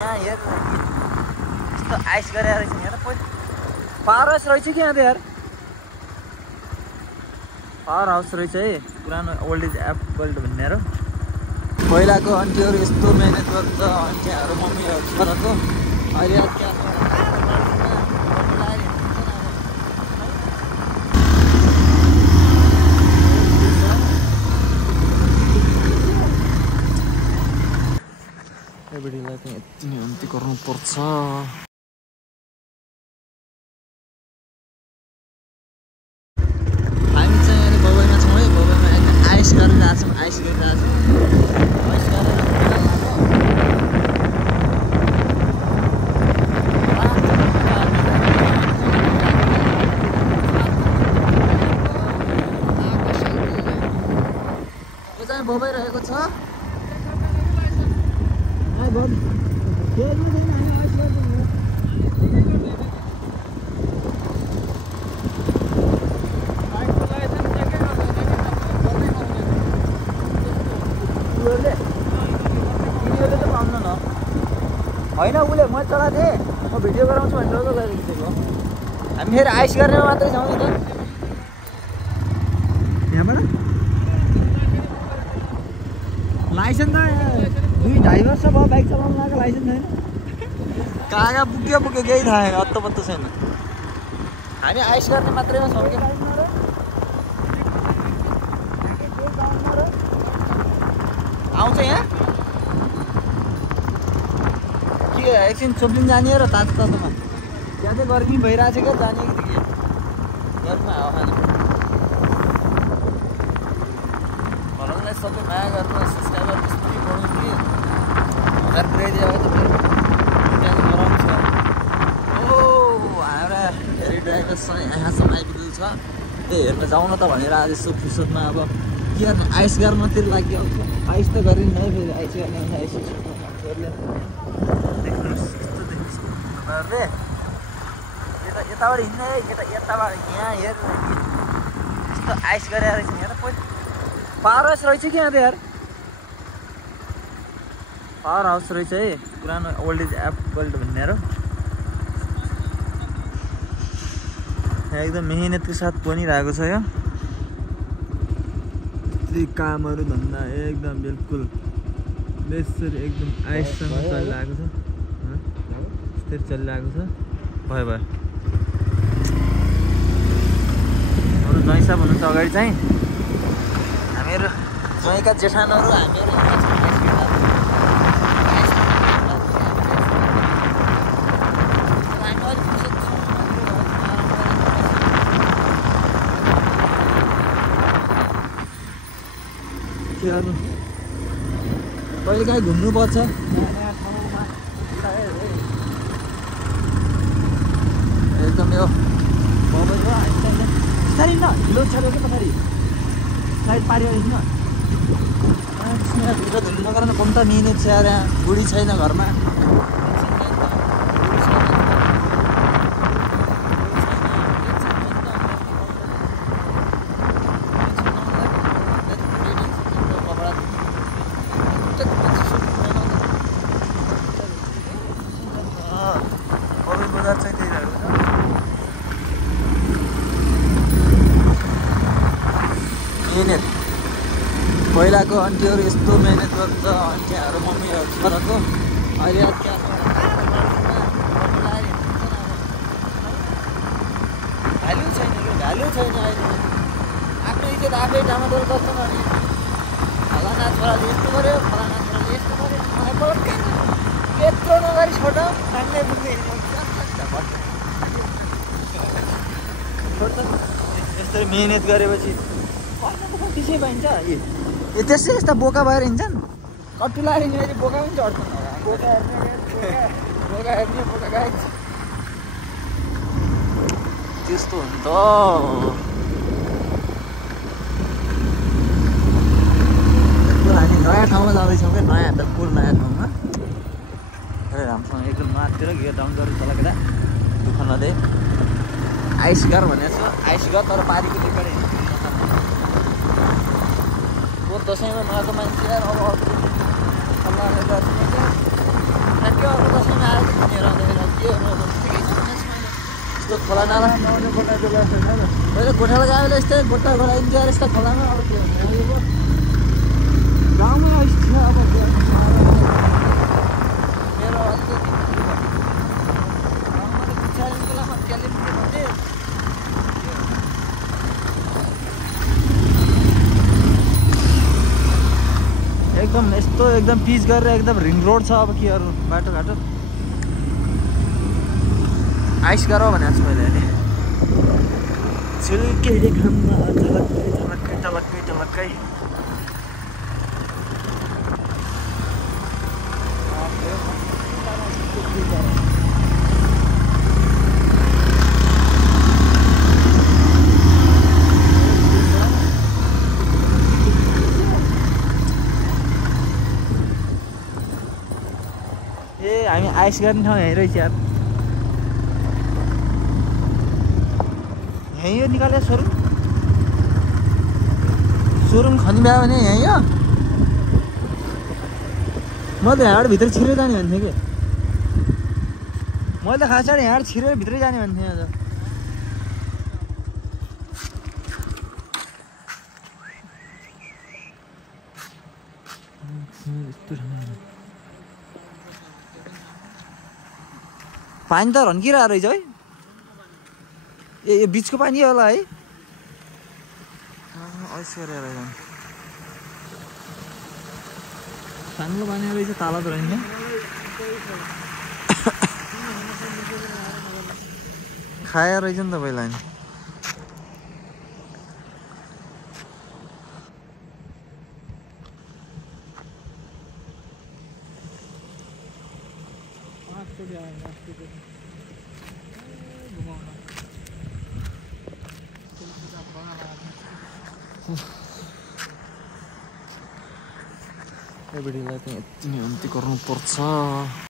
यहाँ हेर यस्तो आइस गरेर रहेछ यहाँ त पहिला पावर हाउस रहेछ कि यहाँ त यार पावर हाउस रहेछ है पुरानो ओल्ड एज एप्पल भन्ने र पहिलाको आन्टीहरू यस्तो मेहनत गर्छ आन्टीहरू मम्मीहरू छोराको अहिले क्या भिडियोलाई चाहिँ यति नै अन्त्य गर्नुपर्छ। हामी चाहिँ अहिले बबैमा छौँ है बबैमा एकदम आइस गरिरहेको छौँ आइस गरिरहेको बबाई रहेको छ होइन उसले म चलाएको थिएँ म भिडियो गराउँछु भनेर त गइरहेको हामी फेरि आइस गर्ने मात्रै छौँ नि त यहाँबाट लाइसेन्स त 2-2.5 वर्ष भयो बाइक चलाउनु लागेको लाइसेन्स छैन कहाँ कहाँ पुग्यो केही थाहा छैन अत्तो पत्तो छैन हामी आइस गर्ने मात्रैमा छौँ क्या आउँछ यहाँ के एकछिन चोप्लिङ जाने र तातो तातोमा त्यहाँ चाहिँ गर्मी भइरहेको छ क्या जाने कि के गर्मीमा हावा खानु भनौँलाई सबै माया गर्नु सब्सक्राइबर त्यस्तै बढ्नु कि 1000 पुऱ्याइदियो अब त फेरि त्यहाँ गराउँछ ओ हाम्रा फेरि ड्राइभर यहाँसम्म आइपुगेको छ त्यही हेर्न जाउँ न त भनेर आज यसो फुर्सदमा अब के गर्नु आइस गर्नतिर लाग्यो आइस त गरिन्न है फेरि आइस गर्ने आइस छोरीले देख्नुहोस् यस्तो देख्नुहोस् तपाईँहरूले यताबाट हिँड्ने यताबाट यहाँ हेर यस्तो आइस गरेर रहेछ यहाँ त पहिला पावर हाउस रहेछ कि यहाँ त यार पावर हाउस रहेछ है पुरानो ओल्ड एज एप्पल भन्ने र एकदम मेहनतको साथ बनिरहेको छ यो कामहरू धन्दा एकदम बिल्कुल बेसरी एकदम आइससँग चलिरहेको छ यस्तै चलिरहेको छ भयो भयो अरू ज्वाइँ साहब हुनुहुन्छ अगाडि चाहिँ हामीहरू ज्वाइँका जेठानहरू हामीहरू के गर्नु कहिले काहीँ घुम्नुपर्छ एकदम यो बिस्तारै न ढिलो छ कि पछाडि साइड पारियो न भित्र धुनु नगर न कम त मिहिनेत छ यहाँ बुढी छैन घरमा मेहनत पहिलाको आन्टीहरू यस्तो मेहनत गर्छ आन्टीहरू मम्मीहरू छोराको अहिले क्या भ्याल्यु छैन भ्याल्यु छैन अहिले आफ्नो इज्जत आफै डामाडोल गर्छ भने फलाना छोराले यस्तो गर्यो फलाना छोराले यस्तो गर्यो मलाई बलात्कार यत्रो नगरी छोड कान्दै बुझ्दै यस्तरी मेहनत गरेपछि त्यसै पाइन्छ ए त्यसै यस्ता बोका भएर हिँड्छन् कट्टु लाएर हिँड्ने बोका पनि चढ्छन् बोका हेर्ने बोका गाई त्यस्तो हो नि त हामी नयाँ ठाउँमा जाँदैछौँ क्या नयाँ बिल्कुल नयाँ ठाउँमा राम्रोसँग एकदम माथितिर गियर डाउन गरेर तल केटा दुःख नदे आइस गर भनेको छ आइस गर तर पारीको दुईपट्टि दसैँमा माघ मान्छे अब ठ्याक्कै अर्को दसैँमा आएर घुमेर आउँदाखेरि के यस्तो खोला नाला पहिले गोठाला गयो यस्तै गोटा गराइदिन्छ अरे यस्तो खोलामा अब के गाउँमै आइसक्यो अब मेरो अलिकति गाउँमा पिछाडिको बेलामा कालिम्पोङ भन्थे एकदम यस्तो एकदम पिच गरेर एकदम रिङ रोड छ अब के अरू बाटोघाटो आइस गरौँ भनेको छु मैले अहिले छुल्के घाममा झलक्कै झलक्कै टलक्कै टलक्कै ए हामी आइस गर्ने ठाउँ यहीँ रहेछ यार यहीँ हो निकाले सोरुम खनी भयो भने यहीँ हो म त यहाँबाट भित्र छिरेर जाने भन्थेँ कि मैले त खास यहाँबाट छिरेर भित्रै जाने भन्थेँ आज पानी त रन्किरहेको रहेछ है ए यो बिचको पानी होला है ऐस गरेर सानो पानी रहेछ ताला त रहेन खाएर रहेछ नि त पहिला नि भिडियोलाई चाहिँ यति नै अन्त्य गर्नुपर्छ